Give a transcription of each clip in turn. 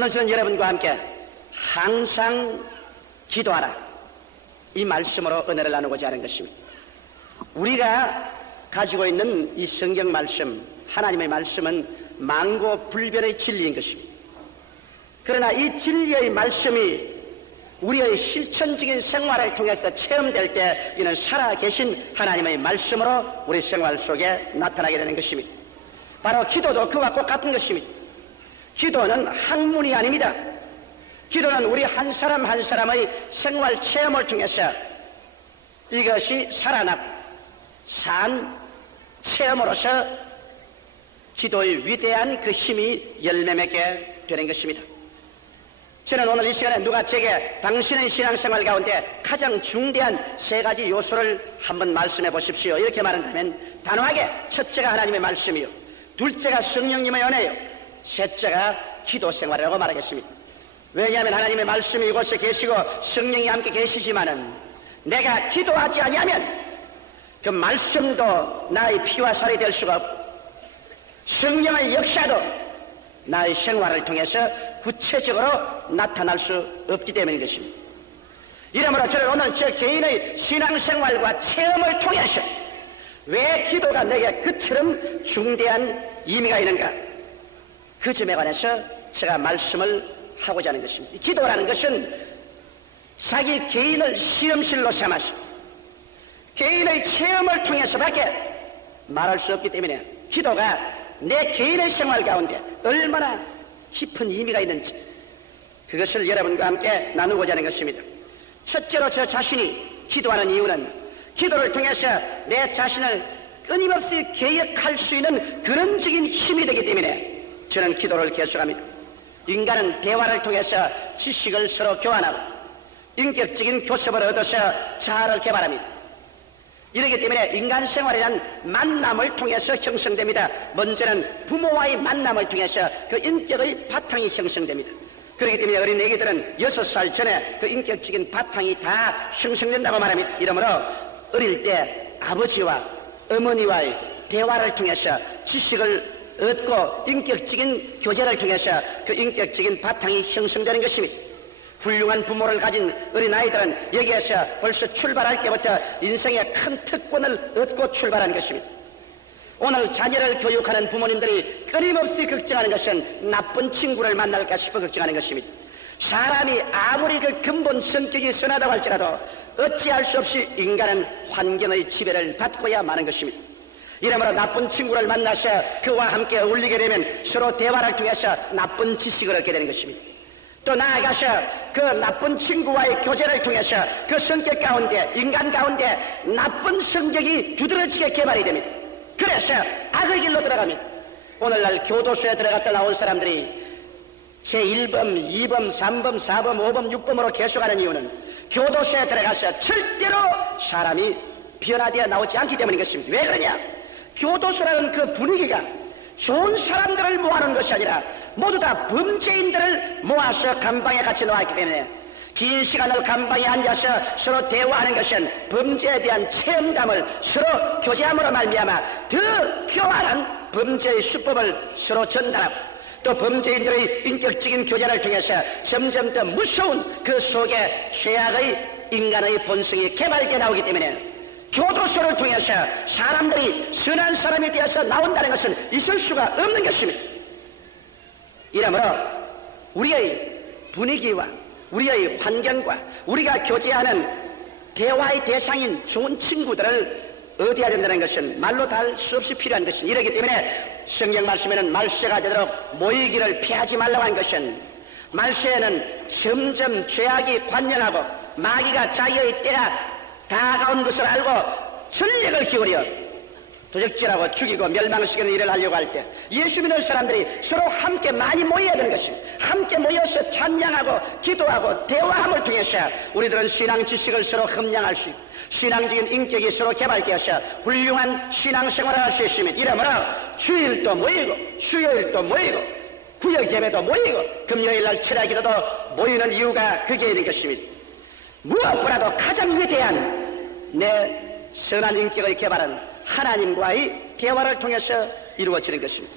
오늘 저는 여러분과 함께 항상 기도하라, 이 말씀으로 은혜를 나누고자 하는 것입니다. 우리가 가지고 있는 이 성경 말씀, 하나님의 말씀은 만고불변의 진리인 것입니다. 그러나 이 진리의 말씀이 우리의 실천적인 생활을 통해서 체험될 때 이는 살아계신 하나님의 말씀으로 우리 생활 속에 나타나게 되는 것입니다. 바로 기도도 그와 똑같은 것입니다. 기도는 학문이 아닙니다. 기도는 우리 한 사람 한 사람의 생활 체험을 통해서 이것이 산 체험으로서 기도의 위대한 그 힘이 열매 맺게 되는 것입니다. 저는 오늘 이 시간에 누가 제게 당신의 신앙생활 가운데 가장 중대한 세 가지 요소를 한번 말씀해 보십시오, 이렇게 말한다면 단호하게 첫째가 하나님의 말씀이요, 둘째가 성령님의 은혜요, 셋째가 기도 생활이라고 말하겠습니다. 왜냐하면 하나님의 말씀이 이곳에 계시고 성령이 함께 계시지만은 내가 기도하지 아니하면 그 말씀도 나의 피와 살이 될 수가 없고 성령의 역사도 나의 생활을 통해서 구체적으로 나타날 수 없기 때문인 것입니다. 이러므로 저는 오늘 제 개인의 신앙생활과 체험을 통해서 왜 기도가 내게 그처럼 중대한 의미가 있는가, 그 점에 관해서 제가 말씀을 하고자 하는 것입니다. 기도라는 것은 자기 개인을 시험실로 삼아서 개인의 체험을 통해서밖에 말할 수 없기 때문에 기도가 내 개인의 생활 가운데 얼마나 깊은 의미가 있는지 그것을 여러분과 함께 나누고자 하는 것입니다. 첫째로 저 자신이 기도하는 이유는 기도를 통해서 내 자신을 끊임없이 개혁할 수 있는 근원적인 힘이 되기 때문에 저는 기도를 계속합니다. 인간은 대화를 통해서 지식을 서로 교환하고 인격적인 교섭을 얻어서 자아를 개발합니다. 이렇기 때문에 인간 생활이란 만남을 통해서 형성됩니다. 먼저는 부모와의 만남을 통해서 그 인격의 바탕이 형성됩니다. 그렇기 때문에 어린 애기들은 6살 전에 그 인격적인 바탕이 다 형성된다고 말합니다. 이러므로 어릴 때 아버지와 어머니와의 대화를 통해서 지식을 얻고 인격적인 교제를 통해서 그 인격적인 바탕이 형성되는 것입니다. 훌륭한 부모를 가진 어린아이들은 여기에서 벌써 출발할 때부터 인생의 큰 특권을 얻고 출발하는 것입니다. 오늘 자녀를 교육하는 부모님들이 끊임없이 걱정하는 것은 나쁜 친구를 만날까 싶어 걱정하는 것입니다. 사람이 아무리 그 근본 성격이 선하다고 할지라도 어찌할 수 없이 인간은 환경의 지배를 받고야 마는 것입니다. 이러므로 나쁜 친구를 만나서 그와 함께 어울리게 되면 서로 대화를 통해서 나쁜 지식을 얻게 되는 것입니다. 또 나아가서 그 나쁜 친구와의 교제를 통해서 그 성격 가운데, 인간 가운데 나쁜 성격이 두드러지게 개발이 됩니다. 그래서 악의 길로 들어갑니다. 오늘날 교도소에 들어갔다 나온 사람들이 제1범, 2범, 3범, 4범, 5범, 6범으로 계속하는 이유는 교도소에 들어가서 절대로 사람이 변화되어 나오지 않기 때문인 것입니다. 왜 그러냐? 교도소라는 그 분위기가 좋은 사람들을 모아놓은 것이 아니라 모두 다 범죄인들을 모아서 감방에 같이 놓았기 때문에 긴 시간을 감방에 앉아서 서로 대화하는 것은 범죄에 대한 체험담을 서로 교제함으로 말미암아 더 교활한 범죄의 수법을 서로 전달하고 또 범죄인들의 인격적인 교제를 통해서 점점 더 무서운 그 속에 죄악의 인간의 본성이 개발되어 나오기 때문에 교도소를 통해서 사람들이 선한 사람이 되어서 나온다는 것은 있을 수가 없는 것입니다. 이러므로 우리의 분위기와 우리의 환경과 우리가 교제하는 대화의 대상인 좋은 친구들을 얻어야 된다는 것은 말로 다 할 수 없이 필요한 것입니다. 이렇기 때문에 성경 말씀에는 말세가 되도록 모이기를 피하지 말라고 한 것은 말세에는 점점 죄악이 관영하고 마귀가 자기의 때가 다가온 것을 알고 전력을 기울여 도적질하고 죽이고 멸망시키는 일을 하려고 할 때 예수 믿는 사람들이 서로 함께 많이 모여야 되는 것입니다. 함께 모여서 찬양하고 기도하고 대화함을 통해서 우리들은 신앙 지식을 서로 흠양할 수 있고 신앙적인 인격이 서로 개발되어서 훌륭한 신앙생활을 할 수 있으면 이러므로 주일도 모이고 수요일도 모이고 구역 예배도 모이고 금요일날 철야 기도도 모이는 이유가 그게 있는 것입니다. 무엇보다도 가장 위대한 내 선한 인격의 개발은 하나님과의 대화를 통해서 이루어지는 것입니다.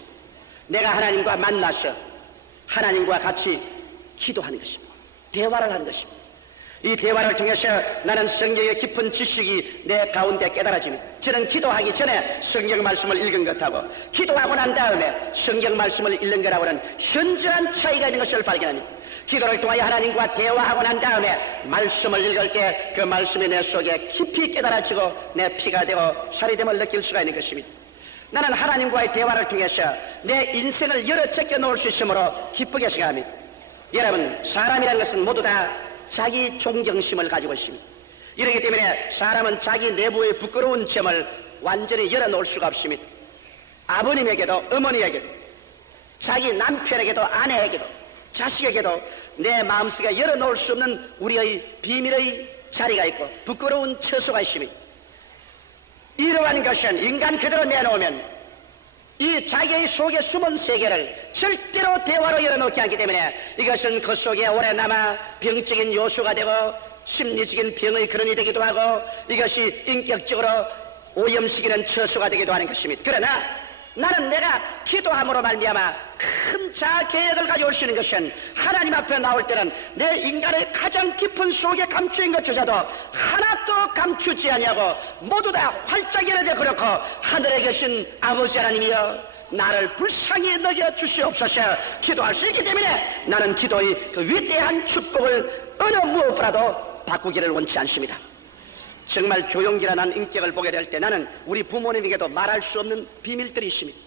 내가 하나님과 만나서 하나님과 같이 기도하는 것입니다. 대화를 하는 것입니다. 이 대화를 통해서 나는 성경의 깊은 지식이 내 가운데 깨달아집니다. 저는 기도하기 전에 성경 말씀을 읽은 것하고 기도하고 난 다음에 성경 말씀을 읽는 거라고는 현저한 차이가 있는 것을 발견합니다. 기도를 통하여 하나님과 대화하고 난 다음에 말씀을 읽을 때 그 말씀이 내 속에 깊이 깨달아지고 내 피가 되고 살이 됨을 느낄 수가 있는 것입니다. 나는 하나님과의 대화를 통해서 내 인생을 열어 제껴 놓을 수 있으므로 기쁘게 생각합니다. 여러분, 사람이라는 것은 모두 다 자기 존경심을 가지고 있습니다. 이렇기 때문에 사람은 자기 내부의 부끄러운 점을 완전히 열어놓을 수가 없습니다. 아버님에게도 어머니에게도 자기 남편에게도 아내에게도 자식에게도 내 마음속에 열어놓을 수 없는 우리의 비밀의 자리가 있고 부끄러운 처소가 있습니다. 이러한 것은 인간 그대로 내놓으면 이 자기의 속에 숨은 세계를 절대로 대화로 열어놓지 않기 때문에 이것은 그 속에 오래 남아 병적인 요소가 되고 심리적인 병의 근원이 되기도 하고 이것이 인격적으로 오염시키는 처소가 되기도 하는 것입니다. 그러나 나는 내가 기도함으로 말미암아 큰 자아 계획을 가져올 수 있는 것은 하나님 앞에 나올 때는 내 인간의 가장 깊은 속에 감추인 것조차도 하나도 감추지 아니하고 모두 다 활짝 열어져 그렇고 하늘에 계신 아버지 하나님이여 나를 불쌍히 여겨 주시옵소서 기도할 수 있기 때문에 나는 기도의 그 위대한 축복을 어느 무엇보다도 바꾸기를 원치 않습니다. 정말 조용기라는 인격을 보게 될 때 나는 우리 부모님에게도 말할 수 없는 비밀들이 있습니다.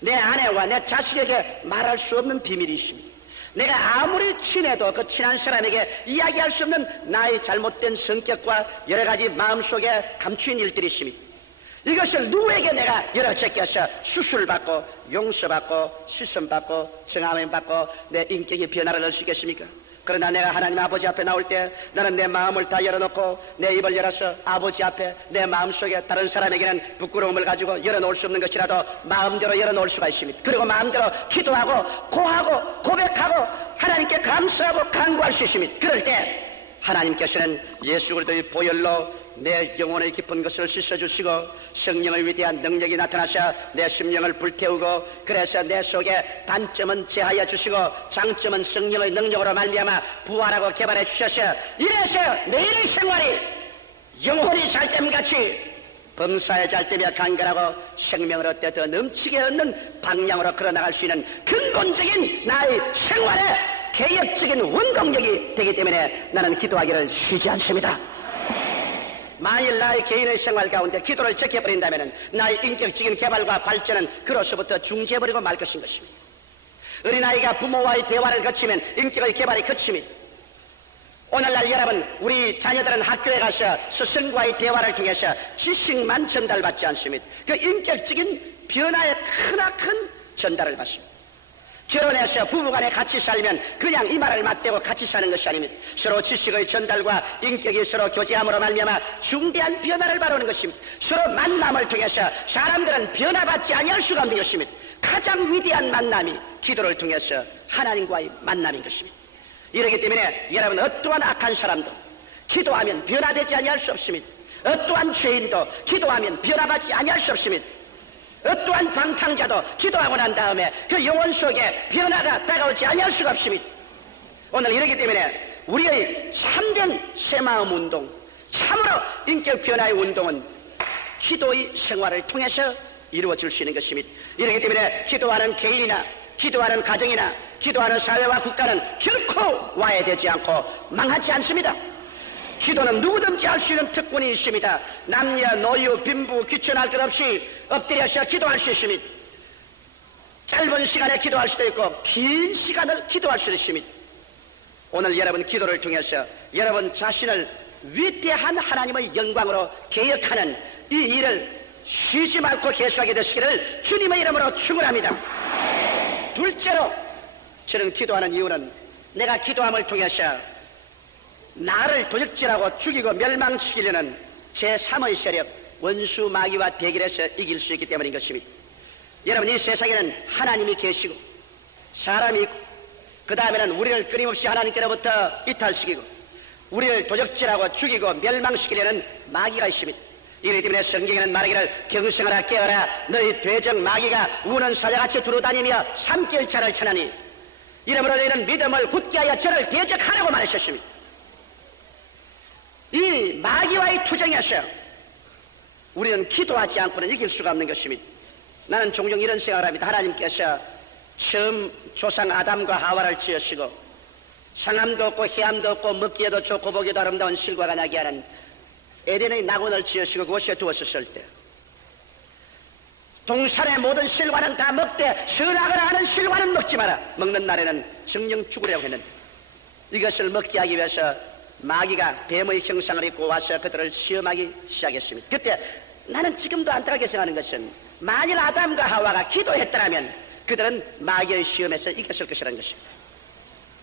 내 아내와 내 자식에게 말할 수 없는 비밀이 있습니다. 내가 아무리 친해도 그 친한 사람에게 이야기할 수 없는 나의 잘못된 성격과 여러 가지 마음속에 감추인 일들이 있습니다. 이것을 누구에게 내가 열어 제껴서 수술받고 용서받고 시선받고 정함받고 내 인격의 변화를 넣을 수 있겠습니까? 그러나 내가 하나님 아버지 앞에 나올 때 나는 내 마음을 다 열어놓고 내 입을 열어서 아버지 앞에 내 마음속에 다른 사람에게는 부끄러움을 가지고 열어놓을 수 없는 것이라도 마음대로 열어놓을 수가 있습니다. 그리고 마음대로 기도하고 고하고 고백하고 하나님께 감사하고 간구할 수 있습니다. 그럴 때 하나님께서는 예수 그리스도의 보혈로 내 영혼의 깊은 것을 씻어주시고 성령의 위대한 능력이 나타나셔 내 심령을 불태우고 그래서 내 속에 단점은 제하여 주시고 장점은 성령의 능력으로 말미암아 부활하고 개발해 주셔서 이래서 내일의 생활이 영혼이 잘됨같이 범사에 잘되며 간결하고 생명을 얻되 더 넘치게 얻는 방향으로 걸어나갈 수 있는 근본적인 나의 생활의 개혁적인 원동력이 되기 때문에 나는 기도하기를 쉬지 않습니다. 만일 나의 개인의 생활 가운데 기도를 제껴버린다면 나의 인격적인 개발과 발전은 그로서부터 중지해버리고 말 것인 것입니다. 어린아이가 부모와의 대화를 거치면 인격의 개발이 거칩니다. 오늘날 여러분 우리 자녀들은 학교에 가서 스승과의 대화를 통해서 지식만 전달받지 않습니다. 그 인격적인 변화의 크나큰 전달을 받습니다. 결혼해서 부부간에 같이 살면 그냥 이 말을 맞대고 같이 사는 것이 아닙니다. 서로 지식의 전달과 인격이 서로 교제함으로 말미암아 중대한 변화를 바라는 것입니다. 서로 만남을 통해서 사람들은 변화받지 아니할 수가 없는 것입니다. 가장 위대한 만남이 기도를 통해서 하나님과의 만남인 것입니다. 이렇기 때문에 여러분 어떠한 악한 사람도 기도하면 변화되지 아니할 수 없습니다. 어떠한 죄인도 기도하면 변화받지 아니할 수 없습니다. 어떠한 방탕자도 기도하고 난 다음에 그 영혼 속에 변화가 다가오지 아니할 수가 없습니다. 오늘 이렇기 때문에 우리의 참된 새마음 운동, 참으로 인격 변화의 운동은 기도의 생활을 통해서 이루어질 수 있는 것입니다. 이렇기 때문에 기도하는 개인이나 기도하는 가정이나 기도하는 사회와 국가는 결코 와해되지 않고 망하지 않습니다. 기도는 누구든지 할 수 있는 특권이 있습니다. 남녀, 노유, 빈부, 귀천할 것 없이 엎드려서 기도할 수 있습니다. 짧은 시간에 기도할 수도 있고 긴 시간을 기도할 수도 있습니다. 오늘 여러분 기도를 통해서 여러분 자신을 위대한 하나님의 영광으로 개혁하는 이 일을 쉬지 말고 계속하게 되시기를 주님의 이름으로 축원합니다. 둘째로 저는 기도하는 이유는 내가 기도함을 통해서 나를 도적질하고 죽이고 멸망시키려는 제3의 세력 원수 마귀와 대결해서 이길 수 있기 때문인 것입니다. 여러분 이 세상에는 하나님이 계시고 사람이 있고 그 다음에는 우리를 끊임없이 하나님께로부터 이탈시키고 우리를 도적질하고 죽이고 멸망시키려는 마귀가 있습니다. 이렇기 때문에 성경에는 말하기를 경성하라 깨어라 너희 되정 마귀가 우는 사자같이 두루다니며 삼킬차를 쳐나니 이러므로 너희는 믿음을 굳게 하여 저를 대적하라고 말하셨습니다. 이 마귀와의 투쟁에서 우리는 기도하지 않고는 이길 수가 없는 것입니다. 나는 종종 이런 생각을 합니다. 하나님께서 처음 조상 아담과 하와를 지으시고 상함도 없고 해함도 없고 먹기에도 좋고 보기에도 아름다운 실과가 나게 하는 에덴의 낙원을 지으시고 그곳에 두었을 때 동산의 모든 실과는 다 먹되 선악을 아는 실과는 먹지 마라. 먹는 날에는 정령 죽으려고 했는데 이것을 먹게 하기 위해서 마귀가 뱀의 형상을 입고 와서 그들을 시험하기 시작했습니다. 그때 나는 지금도 안타깝게 생각하는 것은 만일 아담과 하와가 기도했더라면 그들은 마귀의 시험에서 이겼을 것이라는 것입니다.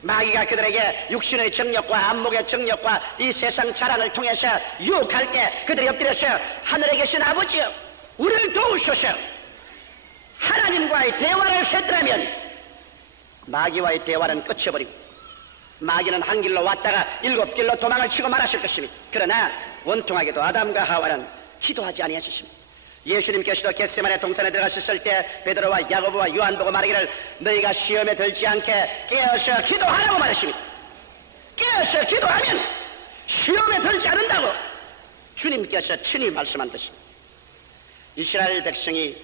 마귀가 그들에게 육신의 정력과 안목의 정력과 이 세상 자랑을 통해서 유혹할 때 그들이 엎드려서 하늘에 계신 아버지여 우리를 도우소서 하나님과의 대화를 했더라면 마귀와의 대화는 끝쳐버리고 마귀는 한 길로 왔다가 7길로 도망을 치고 말았을 것입니다. 그러나 원통하게도 아담과 하와는 기도하지 아니하셨습니다. 예수님께서도 겟세마네 동산에 들어가셨을 때 베드로와 야고보와 요한 보고 말하기를 너희가 시험에 들지 않게 깨어서 기도하라고 말하십니다. 깨어서 기도하면 시험에 들지 않는다고 주님께서 친히 말씀한 것입니다. 이스라엘 백성이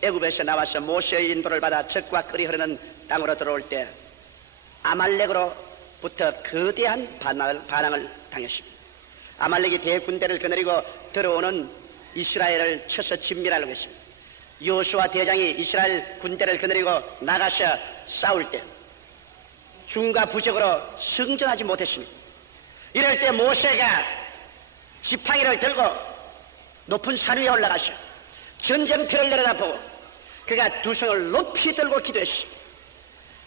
애굽에서 나와서 모세의 인도를 받아 적과 끓이 흐르는 땅으로 들어올 때 아말렉으로부터 거대한 반항을 당했습니다. 아말렉이 대군대를 거느리고 들어오는 이스라엘을 쳐서 진멸하려고 했습니다. 여호수아 대장이 이스라엘 군대를 거느리고 나가서 싸울 때 중과 부적으로 승전하지 못했습니다. 이럴 때 모세가 지팡이를 들고 높은 산 위에 올라가서 전쟁터를 내려다보고 그가 두 손을 높이 들고 기도했습니다.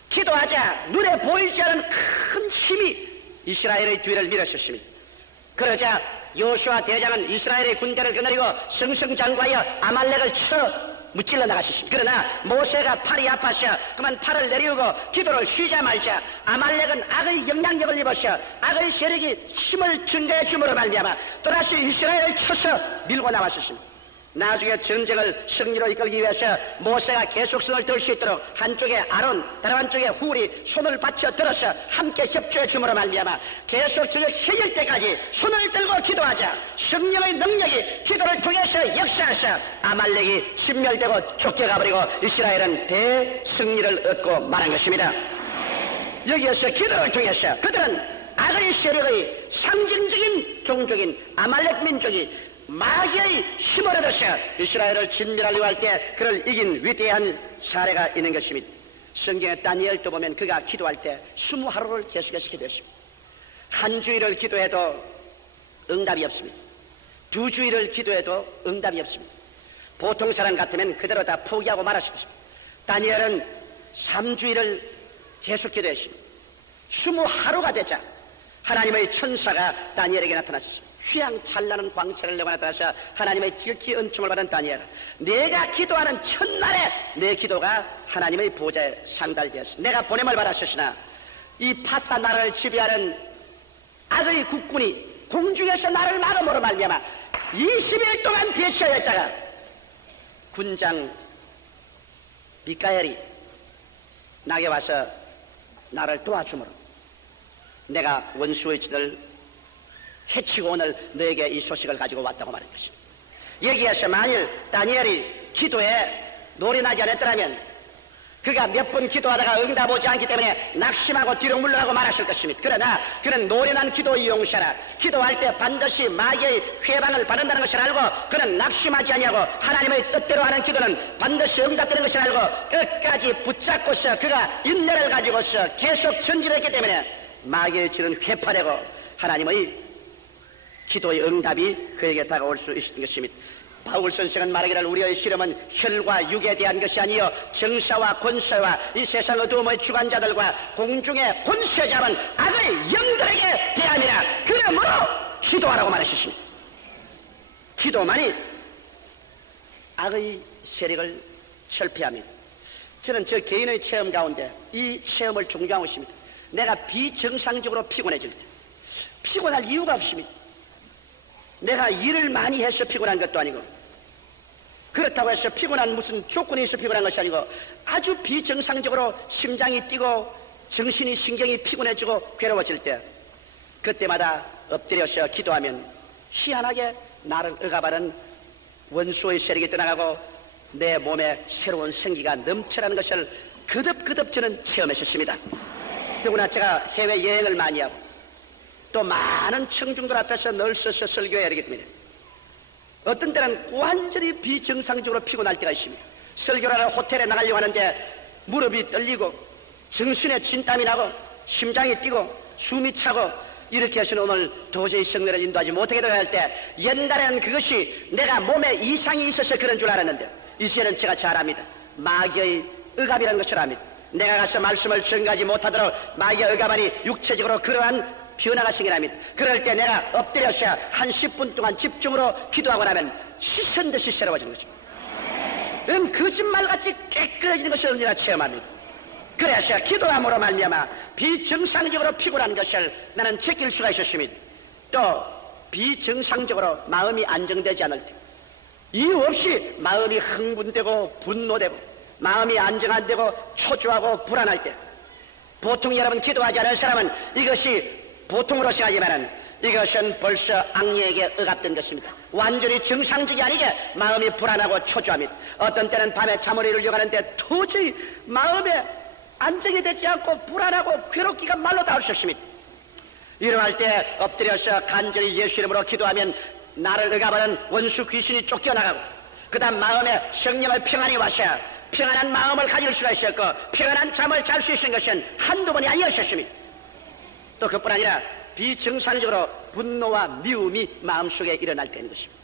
기도하자 눈에 보이지 않은 큰 힘이 이스라엘의 뒤를 밀었었습니다. 그러자 여호수아 대장은 이스라엘의 군대를 거느리고 승승장구하여 아말렉을 쳐 무찔러 나가셨습니다. 그러나 모세가 팔이 아파서 그만 팔을 내리우고 기도를 쉬자마자 아말렉은 악의 영향력을 입어서 악의 세력이 힘을 증가해 줌으로 말미암아 또다시 이스라엘을 쳐서 밀고 나왔었습니다. 나중에 전쟁을 승리로 이끌기 위해서 모세가 계속 손을 들 수 있도록 한쪽에 아론 다른 한쪽에 훌이 손을 받쳐 들어서 함께 협조해 줌으로 말미암아 계속 저녁 해질 때까지 손을 들고 기도하자 성령의 능력이 기도를 통해서 역사해서 아말렉이 진멸되고 쫓겨가버리고 이스라엘은 대승리를 얻고 말한 것입니다. 여기에서 기도를 통해서 그들은 악의 세력의 상징적인 종족인 아말렉 민족이 마귀의 힘을 얻어서 이스라엘을 진멸하려고 할 때 그를 이긴 위대한 사례가 있는 것입니다. 성경의 다니엘도 보면 그가 기도할 때 20하루를 계속해서 기도했습니다. 한 주일을 기도해도 응답이 없습니다. 2주일을 기도해도 응답이 없습니다. 보통 사람 같으면 그대로 다 포기하고 말았을 것입니다. 다니엘은 3주일을 계속 기도했습니다. 20하루가 되자 하나님의 천사가 다니엘에게 나타났습니다. 휘황찬란한 광채를 내고 나타나서 하나님의 지극히 은총을 받은 다니엘, 내가 기도하는 첫날에 내 기도가 하나님의 보좌에 상달되었습니다. 내가 보냄을 받았으나 이 파사 나라를 지배하는 악의 국군이 공중에서 나를 막음으로 말미암아 20일 동안 대치하였다가 군장 미카엘이 나게 와서 나를 도와주므로 내가 원수의 진을 해치고 오늘 너에게 이 소식을 가지고 왔다고 말한 것입니다. 여기에서 만일 다니엘이 기도에 노련하지 않았더라면 그가 몇 번 기도하다가 응답 오지 않기 때문에 낙심하고 뒤로 물러나고 말았을 것입니다. 그러나 그는 노련한 기도의 용사라 기도할 때 반드시 마귀의 회방을 받는다는 것을 알고 그는 낙심하지 아니하고 하나님의 뜻대로 하는 기도는 반드시 응답되는 것을 알고 끝까지 붙잡고서 그가 인내를 가지고서 계속 전진했기 때문에 마귀의 질은 회파되고 하나님의 기도의 응답이 그에게 다가올 수 있는 것입니다. 바울 선생은 말하기를 우리의 시름은 혈과 육에 대한 것이 아니요 정사와 권세와 이 세상 어두움의 주관자들과 공중의 권세 잡은 악의 영들에게 대함이라. 그러므로 기도하라고 말하셨습니다. 기도만이 악의 세력을 철폐합니다. 저는 저 개인의 체험 가운데 이 체험을 존경하고 있습니다. 내가 비정상적으로 피곤해질 때 피곤할 이유가 없습니다. 내가 일을 많이 해서 피곤한 것도 아니고 그렇다고 해서 피곤한 무슨 조건이 있어 피곤한 것이 아니고 아주 비정상적으로 심장이 뛰고 정신이 신경이 피곤해지고 괴로워질 때 그때마다 엎드려서 기도하면 희한하게 나를 억압하는 원수의 세력이 떠나가고 내 몸에 새로운 생기가 넘쳐나는 것을 거듭 저는 체험했었습니다. 더구나 제가 해외여행을 많이 하고 또 많은 청중들 앞에서 늘 서서 설교해야 하기 때문에 어떤 때는 완전히 비정상적으로 피곤할 때가 있습니다. 설교를 하러 호텔에 나가려고 하는데 무릎이 떨리고 정신에 진땀이 나고 심장이 뛰고 숨이 차고 이렇게 해서는 오늘 도저히 성례를 인도하지 못하게 될 때 옛날에는 그것이 내가 몸에 이상이 있어서 그런 줄 알았는데 이제는 제가 잘 압니다. 마귀의 억압이라는 것을 압니다. 내가 가서 말씀을 전가하지 못하도록 마귀의 억압하니 육체적으로 그러한 변화가 생겨납니다. 그럴 때 내가 엎드려서 한 10분 동안 집중으로 기도하고 나면 씻은 듯이 새로워지는 것입니다. 거짓말같이 깨끗해지는 것을 우리가 체험합니다. 그래서 기도함으로 말미암아 비정상적으로 피곤한 것을 나는 제낄 수가 있었습니다. 또 비정상적으로 마음이 안정되지 않을 때 이유 없이 마음이 흥분되고 분노되고 마음이 안정 안 되고 초조하고 불안할 때 보통 여러분 기도하지 않은 사람은 이것이 보통으로 생각하지만은 이것은 벌써 악령에게 억압된 것입니다. 완전히 정상적이 아니게 마음이 불안하고 초조합니다. 어떤 때는 밤에 잠을 이루려고 하는데 도저히 마음에 안정이 되지 않고 불안하고 괴롭기가 말로 닿을 수 없습니다. 일어날 때 엎드려서 간절히 예수 이름으로 기도하면 나를 억압하는 원수 귀신이 쫓겨나가고 그 다음 마음에 성령의 평안이 와서 평안한 마음을 가질 수가 있었고 평안한 잠을 잘 수 있는 것은 한두 번이 아니었습니다. 또 그뿐 아니라 비정상적으로 분노와 미움이 마음속에 일어날 때인 것입니다.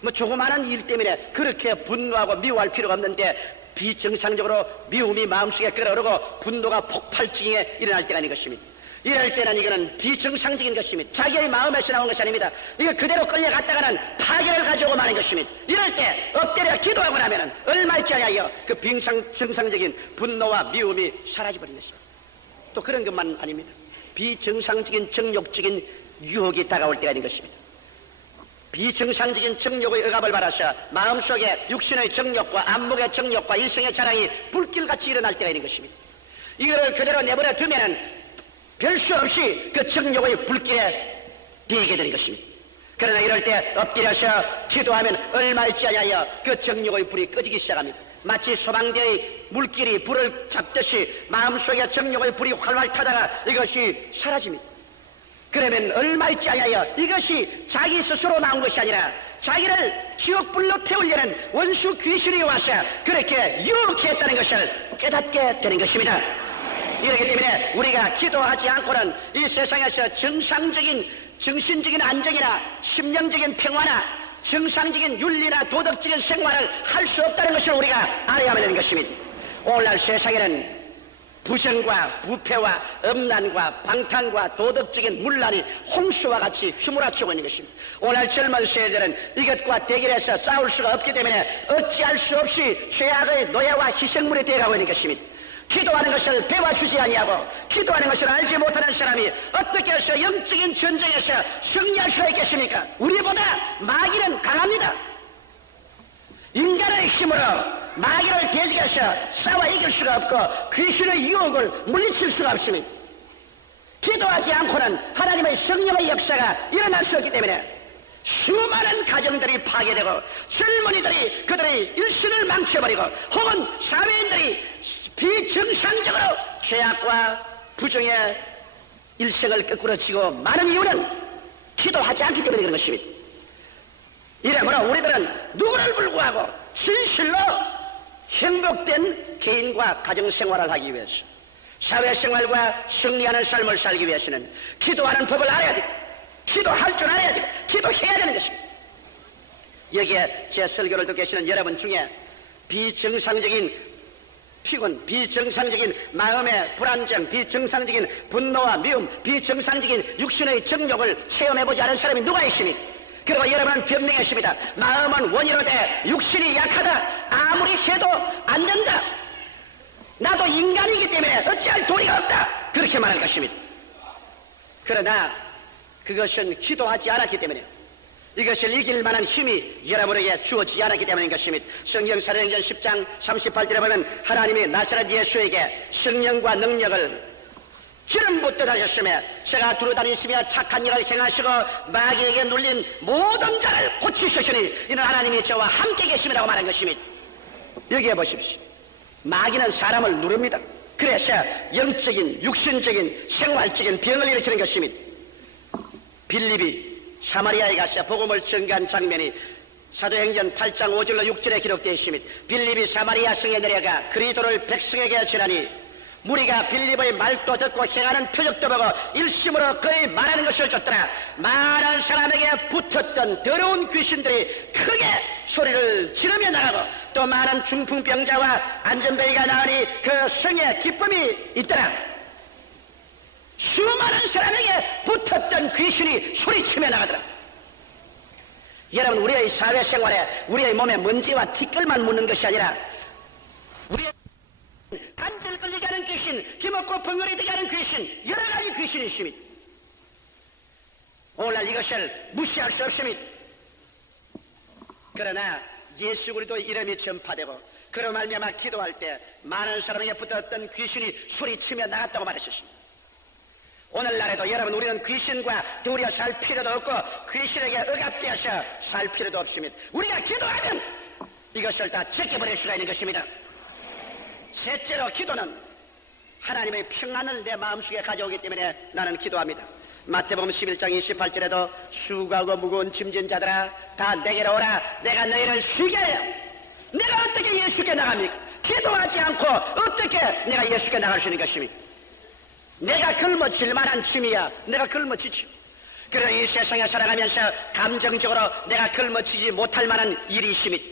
뭐 조그마한 일 때문에 그렇게 분노하고 미워할 필요가 없는데 비정상적으로 미움이 마음속에 끓어오르고 분노가 폭발적에 일어날 때가 있는 것입니다. 이럴 때는 이거는 비정상적인 것입니다. 자기의 마음에서 나온 것이 아닙니다. 이거 그대로 끌려갔다가는 파괴를 가져오고 마는 것입니다. 이럴 때 엎드려 기도하고 나면은 얼마 있지 않아요. 그 비정상적인 분노와 미움이 사라져버린 것입니다. 또 그런 것만 아닙니다. 비정상적인 정욕적인 유혹이 다가올 때가 있는 것입니다. 비정상적인 정욕의 억압을 받아서 마음속에 육신의 정욕과 안목의 정욕과 일생의 자랑이 불길같이 일어날 때가 있는 것입니다. 이거를 그대로 내버려 두면은 별 수 없이 그 정욕의 불길에 뛰게 되는 것입니다. 그러나 이럴 때 엎드려서 기도하면 얼마 있지 않아요. 그 정욕의 불이 꺼지기 시작합니다. 마치 소방대의 물길이 불을 잡듯이 마음속에 정욕의 불이 활활 타다가 이것이 사라집니다. 그러면 얼마 있지 않아요. 이것이 자기 스스로 나온 것이 아니라 자기를 지옥불로 태우려는 원수 귀신이 와서 그렇게 유혹해 했다는 것을 깨닫게 되는 것입니다. 이렇기 때문에 우리가 기도하지 않고는 이 세상에서 정상적인 정신적인 안정이나 심령적인 평화나 정상적인 윤리나 도덕적인 생활을 할 수 없다는 것을 우리가 알아야 하는 것입니다. 오늘날 세상에는 부정과 부패와 음란과 방탕과 도덕적인 문란이 홍수와 같이 휘몰아치고 있는 것입니다. 오늘 젊은 세대들은 이것과 대결해서 싸울 수가 없기 때문에 어찌할 수 없이 죄악의 노예와 희생물이 되어가고 있는 것입니다. 기도하는 것을 배워주지 아니하고 기도하는 것을 알지 못하는 사람이 어떻게 해서 영적인 전쟁에서 승리할 수가 있겠습니까? 우리보다 마귀는 강합니다. 인간의 힘으로 마귀를 대적해서 싸워 이길 수가 없고 귀신의 유혹을 물리칠 수가 없습니다. 기도하지 않고는 하나님의 성령의 역사가 일어날 수 없기 때문에 수많은 가정들이 파괴되고 젊은이들이 그들의 일생을 망쳐버리고 혹은 사회인들이 비정상적으로 죄악과 부정의 일생을 거꾸로 치고 많은 이유는 기도하지 않기 때문에 그런 것입니다. 이러므로 우리들은 누구를 불구하고 진실로 행복된 개인과 가정생활을 하기 위해서 사회생활과 승리하는 삶을 살기 위해서는 기도하는 법을 알아야 되고 기도할 줄 알아야 되고 기도해야 되는 것입니다. 여기에 제 설교를 듣고 계시는 여러분 중에 비정상적인 피곤, 비정상적인 마음의 불안정, 비정상적인 분노와 미움, 비정상적인 육신의 정욕을 체험해보지 않은 사람이 누가 있습니까? 그리고 여러분은 변명했습니다. 마음은 원이로 돼 육신이 약하다. 아무리 해도 안 된다. 나도 인간이기 때문에 어찌할 도리가 없다. 그렇게 말할 것입니다. 그러나 그것은 기도하지 않았기 때문에 이것을 이길 만한 힘이 여러분에게 주어지지 않았기 때문인 것입니다. 성경 사도행전 10장 38절에 보면 하나님이 나사렛 예수에게 성령과 능력을 기름 붓듯 하셨으며 제가 두루다니시며 착한 일을 행하시고 마귀에게 눌린 모든 자를 고치셨으니 이는 하나님이 저와 함께 계심이라고 말한 것입니다. 여기에 보십시오. 마귀는 사람을 누릅니다. 그래서 영적인 육신적인 생활적인 병을 일으키는 것입니다. 빌립이 사마리아에 가서 복음을 전가한 장면이 사도행전 8장 5절로 6절에 기록되어 있습니다. 빌립이 사마리아 성에 내려가 그리스도를 백성에게 전하니 무리가 빌립의 말도 듣고 행하는 표적도 보고 일심으로 그의 말하는 것을 쫓더라. 많은 사람에게 붙었던 더러운 귀신들이 크게 소리를 지르며 나가고 또 많은 중풍병자와 안전뱅이가 나으니 그 성에 기쁨이 있더라. 수많은 사람에게 붙었던 귀신이 소리치며 나가더라. 여러분, 우리의 사회생활에 우리의 몸에 먼지와 티끌만 묻는 것이 아니라 우리의 관절 걸리게 하는 귀신, 기먹고 벙어리 되게 하는 귀신, 여러 가지 귀신이 있습니다. 오늘날 이것을 무시할 수 없습니다. 그러나 예수 그리스도 이름이 전파되고 그로 말미암아 기도할 때 많은 사람에게 붙었던 귀신이 소리치며 나갔다고 말하셨습니다. 오늘날에도 여러분, 우리는 귀신과 도리어 살 필요도 없고 귀신에게 억압되어서 살 필요도 없습니다. 우리가 기도하면 이것을 다 제껴버릴 수가 있는 것입니다. 셋째로, 기도는 하나님의 평안을 내 마음속에 가져오기 때문에 나는 기도합니다. 마태복음 11장 28절에도 수고하고 무거운 짐진 자들아 다 내게로 오라, 내가 너희를 쉬게 해요. 내가 어떻게 예수께 나갑니까? 기도하지 않고 어떻게 내가 예수께 나갈 수 있는 것입니까? 내가 굶어질 만한 짐이야. 내가 굶어지지. 그러나 이 세상에 살아가면서 감정적으로 내가 굶어지지 못할 만한 일이 있습니다.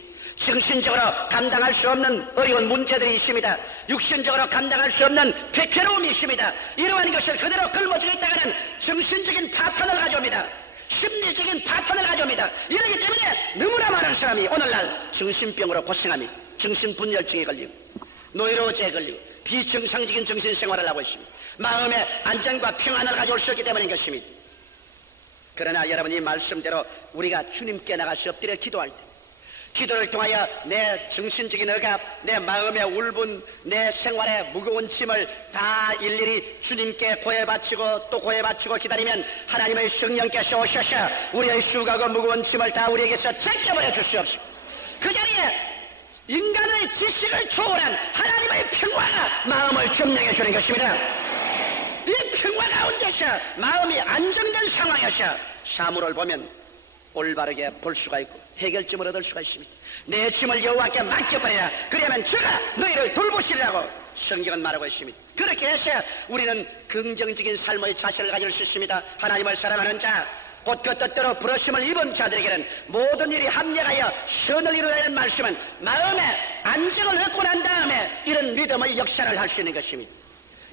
정신적으로 감당할 수 없는 어려운 문제들이 있습니다. 육신적으로 감당할 수 없는 괴로움이 있습니다. 이러한 것을 그대로 굶어지고 있다가는 정신적인 파탄을 가져옵니다. 심리적인 파탄을 가져옵니다. 이러기 때문에 너무나 많은 사람이 오늘날 정신병으로 고생합니다. 정신분열증에 걸리고 노이로제에 걸리고 비정상적인 정신생활을 하고 있습니다. 마음의 안정과 평안을 가져올 수 없기 때문인 것입니다. 그러나 여러분, 이 말씀대로 우리가 주님께 나가서 엎드려 기도할 때 기도를 통하여 내 정신적인 억압, 내 마음의 울분, 내 생활의 무거운 짐을 다 일일이 주님께 고해바치고 또 고해바치고 기다리면 하나님의 성령께서 오셔서 우리의 수고하고 무거운 짐을 다 우리에게서 제껴버려 줄 수 없습니다. 그 자리에 인간의 지식을 초월한 하나님의 평화가 마음을 점령해 주는 것입니다. 이 평화 가운데서 마음이 안정된 상황에서 사물을 보면 올바르게 볼 수가 있고 해결점을 얻을 수가 있습니다. 내 짐을 여호와께 맡겨버리라. 그러면 저가 너희를 돌보시리라고 성경은 말하고 있습니다. 그렇게 해서 우리는 긍정적인 삶의 자세를 가질 수 있습니다. 하나님을 사랑하는 자, 곧 그 뜻대로 부르심을 입은 자들에게는 모든 일이 합력하여 선을 이루라는 말씀은 마음의 안정을 얻고 난 다음에 이런 믿음의 역사를 할 수 있는 것입니다.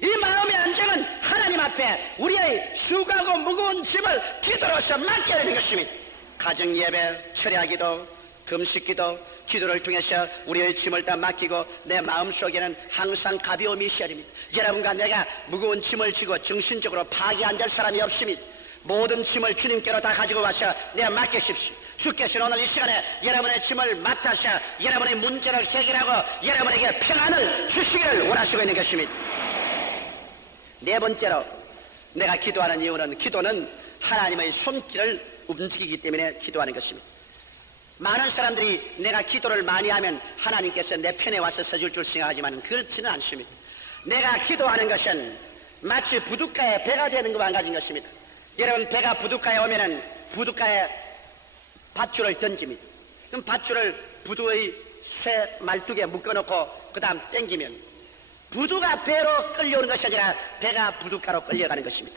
이 마음의 안정은 하나님 앞에 우리의 수고하고 무거운 짐을 기도로서 맡겨야 되는 것입니다. 가정예배, 철야기도, 금식기도, 기도를 통해서 우리의 짐을 다 맡기고 내 마음속에는 항상 가벼움이 있어야 됩니다. 여러분과 내가 무거운 짐을 지고 정신적으로 파괴 안 될 사람이 없습니다. 모든 짐을 주님께로 다 가지고 와서 내가 맡기십시오. 주께서는 오늘 이 시간에 여러분의 짐을 맡아서 여러분의 문제를 해결하고 여러분에게 평안을 주시기를 원하시고 있는 것입니다. 네 번째로 내가 기도하는 이유는 기도는 하나님의 손길을 움직이기 때문에 기도하는 것입니다. 많은 사람들이 내가 기도를 많이 하면 하나님께서 내 편에 와서 서줄 줄 생각하지만 그렇지는 않습니다. 내가 기도하는 것은 마치 부둣가에 배가 되는 것과 같은 것입니다. 여러분, 배가 부둣가에 오면은 부둣가에 밧줄을 던집니다. 그럼 밧줄을 부두의 쇠 말뚝에 묶어놓고 그 다음 당기면 부두가 배로 끌려오는 것이 아니라 배가 부둣가로 끌려가는 것입니다.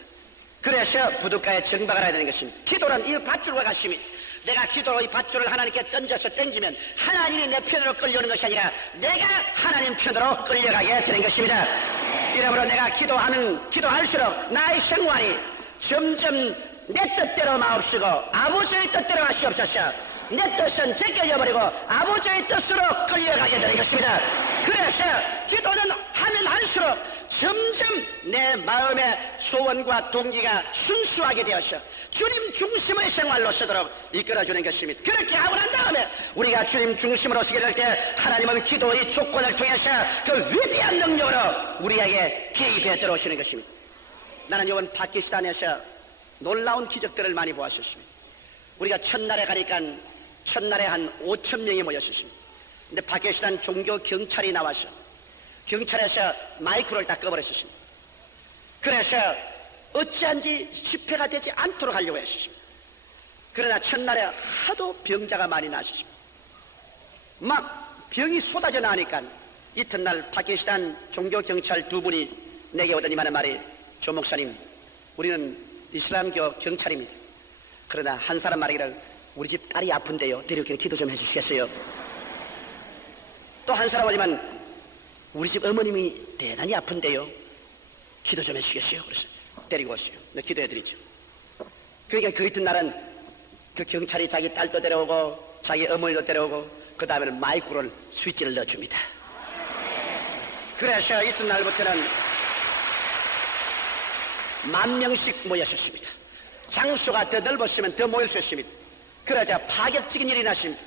그래서 부둣가에 정박을 해야 되는 것입니다. 기도는 이 밧줄과 같습니다. 내가 기도로 이 밧줄을 하나님께 던져서 당기면 하나님이 내 편으로 끌려오는 것이 아니라 내가 하나님 편으로 끌려가게 되는 것입니다. 이러므로 내가 기도할수록 나의 생활이 점점 내 뜻대로 마옵시고 아버지의 뜻대로 하시옵소서. 내 뜻은 제껴져 버리고 아버지의 뜻으로 끌려가게 되는 것입니다. 그래서 기도는 하면 할수록 점점 내 마음의 소원과 동기가 순수하게 되어서 주님 중심의 생활로 서도록 이끌어주는 것입니다. 그렇게 하고 난 다음에 우리가 주님 중심으로 서게 될 때 하나님은 기도의 조건을 통해서 그 위대한 능력으로 우리에게 개입해 들어오시는 것입니다. 나는 이번 파키스탄에서 놀라운 기적들을 많이 보았었습니다. 우리가 첫날에 가니까 첫날에 한 5천 명이 모였었습니다. 근데 파키스탄 종교 경찰이 나와서 경찰에서 마이크를 다 꺼버렸었습니다. 그래서 어찌한지 집회가 되지 않도록 하려고 했었습니다. 그러나 첫날에 하도 병자가 많이 나셨습니다. 막 병이 쏟아져 나니까 이튿날 파키스탄 종교경찰 두 분이 내게 오더니만 말이, 조 목사님, 우리는 이슬람교 경찰입니다. 그러나 한 사람 말하기를, 우리 집 딸이 아픈데요, 데려오기를 기도 좀 해주시겠어요? 또 한 사람 하지만, 우리 집 어머님이 대단히 아픈데요, 기도 좀 해주시겠어요? 그래서 데리고 왔어요. 네, 기도해드리죠. 그러니까 그 이튿날은 그 경찰이 자기 딸도 데려오고 자기 어머니도 데려오고 그 다음에는 마이크로를 스위치를 넣어줍니다. 그래서 이튿날부터는 10,000명씩 모였었습니다. 장소가 더 넓었으면 더 모일 수 있습니다. 그러자 파격적인 일이 났습니다.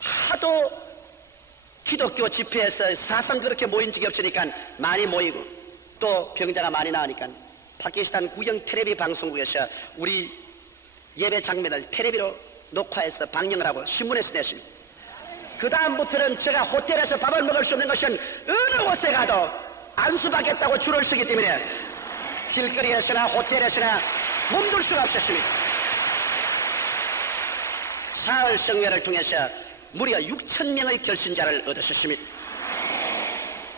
하도 기독교 집회에서 사상 그렇게 모인 적이 없으니까 많이 모이고 또 병자가 많이 나오니까 파키스탄 국영 텔레비 방송국에서 우리 예배 장면을 텔레비로 녹화해서 방영을 하고 신문에서 냈습니다. 그 다음부터는 제가 호텔에서 밥을 먹을 수 없는 것은 어느 곳에 가도 안수받겠다고 줄을 서기 때문에 길거리에서나 호텔에서나 몸둘 수가 없었습니다. 사흘 성회를 통해서 무려 6,000명의 결신자를 얻었습니다.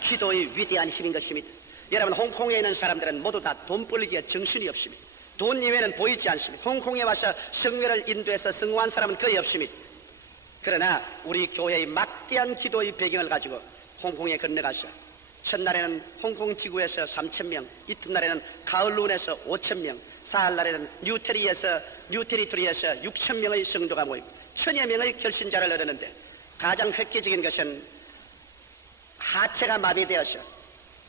기도의 위대한 힘인 것입니다. 여러분, 홍콩에 있는 사람들은 모두 다 돈 벌기에 정신이 없습니다. 돈 이외에는 보이지 않습니다. 홍콩에 와서 성회를 인도해서 성공한 사람은 거의 없습니다. 그러나 우리 교회의 막대한 기도의 배경을 가지고 홍콩에 건너가서 첫날에는 홍콩 지구에서 3,000명, 이튿날에는 가을룬에서 5,000명, 사흘날에는 뉴테리토리에서 6,000명의 성도가 모이고 1,000여 명의 결신자를 얻었는데, 가장 획기적인 것은 하체가 마비되어서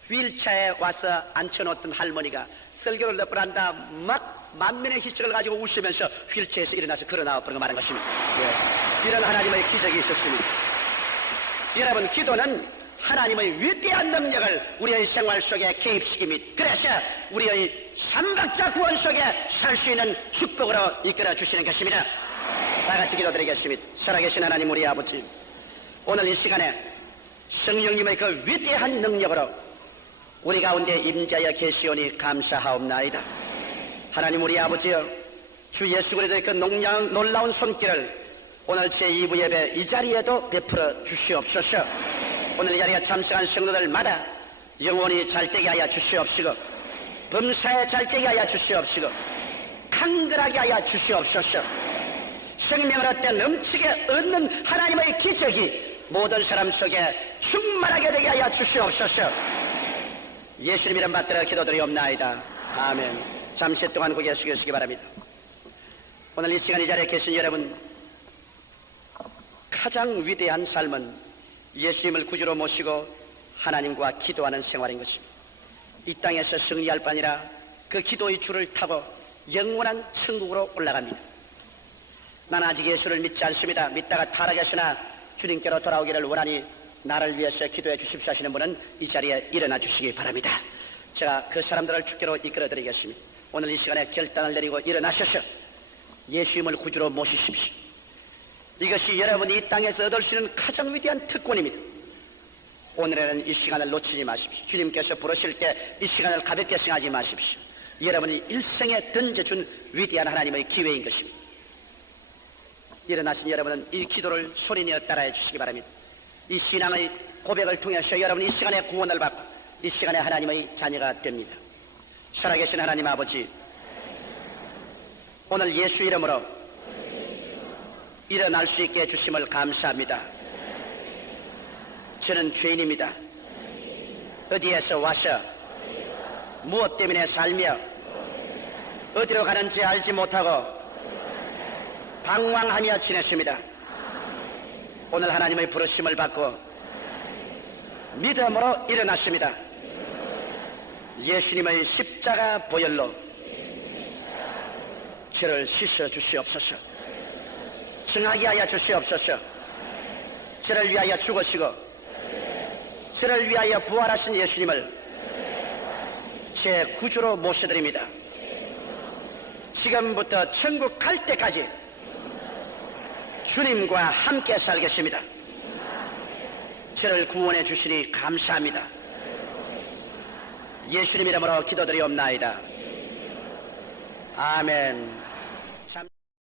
휠체어에 와서 앉혀놓던 할머니가 설교를 몇 번 한다 막 만면의 희석을 가지고 웃으면서 휠체어에서 일어나서 걸어나와버리고 말한 것입니다. 예. 이런 하나님의 기적이 있었습니다. 여러분, 기도는 하나님의 위대한 능력을 우리의 생활 속에 개입시킵니다. 그래서 우리의 삼박자 구원 속에 살 수 있는 축복으로 이끌어 주시는 것입니다. 다 같이 기도드리겠습니다. 살아계신 하나님 우리 아버지, 오늘 이 시간에 성령님의 그 위대한 능력으로 우리 가운데 임재하여 계시오니 감사하옵나이다. 하나님 우리 아버지여, 주 예수 그리스도의 그 놀라운 손길을 오늘 제2부 예배 이 자리에도 베풀어 주시옵소서. 오늘 이 자리에 참석한 성도들마다 영원히 잘되게 하여 주시옵시고, 범사에 잘되게 하여 주시옵시고, 강건하게 하여 주시옵소서. 생명을 얻되 넘치게 얻는 하나님의 기적이 모든 사람 속에 충만하게 되게 하여 주시옵소서. 예수님 이름 받들어 기도드리옵나이다. 아멘. 잠시 동안 고개 숙이시기 바랍니다. 오늘 이 시간 이 자리에 계신 여러분, 가장 위대한 삶은 예수님을 구주로 모시고 하나님과 기도하는 생활인 것입니다. 이 땅에서 승리할 바 아니라 그 기도의 줄을 타고 영원한 천국으로 올라갑니다. 나는 아직 예수를 믿지 않습니다. 믿다가 타락했으나 주님께로 돌아오기를 원하니 나를 위해서 기도해 주십시오 하시는 분은 이 자리에 일어나 주시기 바랍니다. 제가 그 사람들을 주께로 이끌어 드리겠습니다. 오늘 이 시간에 결단을 내리고 일어나셔서 예수님을 구주로 모시십시오. 이것이 여러분이 이 땅에서 얻을 수 있는 가장 위대한 특권입니다. 오늘에는 이 시간을 놓치지 마십시오. 주님께서 부르실 때 이 시간을 가볍게 생각하지 마십시오. 여러분이 일생에 던져준 위대한 하나님의 기회인 것입니다. 일어나신 여러분은 이 기도를 소리내어 따라해 주시기 바랍니다. 이 신앙의 고백을 통해서 여러분 이 시간에 구원을 받고 이 시간에 하나님의 자녀가 됩니다. 살아계신 하나님 아버지, 오늘 예수 이름으로 일어날 수 있게 해주심을 감사합니다. 저는 죄인입니다. 어디에서 와서 무엇 때문에 살며 어디로 가는지 알지 못하고 방황하며 지냈습니다. 오늘 하나님의 부르심을 받고 믿음으로 일어났습니다. 예수님의 십자가 보혈로 저를 씻어 주시옵소서. 정하게 하여 주시옵소서. 저를 위하여 죽으시고 저를 위하여 부활하신 예수님을 제 구주로 모셔드립니다. 지금부터 천국 갈 때까지 주님과 함께 살겠습니다. 저를 구원해 주시니 감사합니다. 예수님 이름으로 기도드리옵나이다. 아멘.